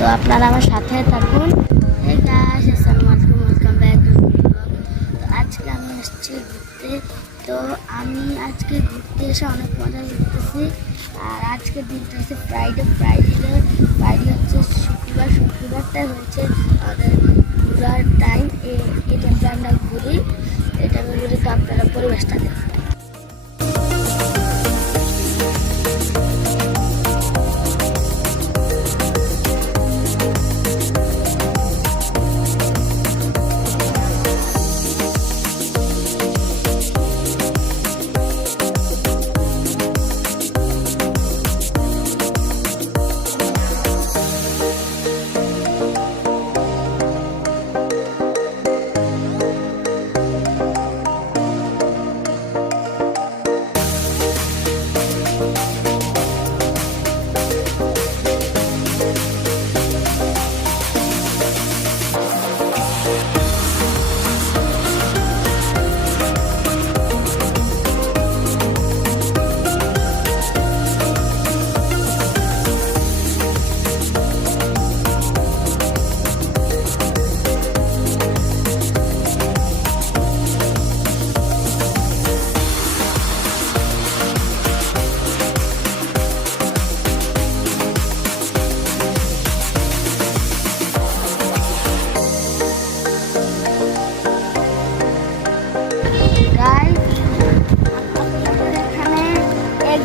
তো আপনারা আমার সাথে থাকুন। এই গাইস, আসসালামু আলাইকুম, ওয়েলকাম ব্যাক টু ব্লগ। তো আজকে আমি এসেছি ঘুরতে। তো আমি আজকে ঘুরতে এসে অনেক মজা করতেছি। আর আজকের দিনটা হচ্ছে ফ্রাইডে হচ্ছে শুক্রবারটা হচ্ছে আমাদের ঘোরার টাইম। এই টাইমটা আমরা ঘুরি, এই টাইমে ঘুরি। তো আপনারা পরিবেশটা দেখুন।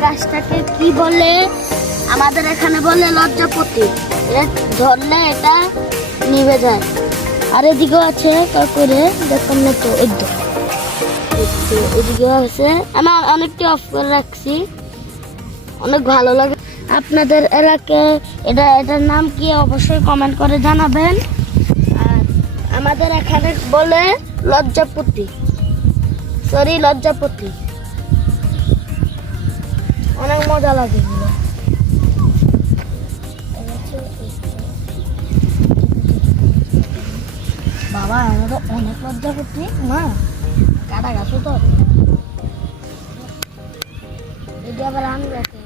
গাছটাকে কি বলে? আমাদের এখানে বলে লজ্জাপতি। ধরলে এটা নিভে যায়। আর এদিকেও আছে করে দেখুন না, তো এদিকেও আছে। আমি অনেকটি অফ করে রাখছি, অনেক ভালো লাগে। আপনাদের এলাকায় এটার নাম কি অবশ্যই কমেন্ট করে জানাবেন। আর আমাদের এখানে বলে লজ্জাপতি, লজ্জাপতি। অনেক মজা লাগে এগুলো। বাবা, আমরা তো অনেক লজ্জা করছি। মা কাটা গাছও তো এটি আবার আমি রাখি।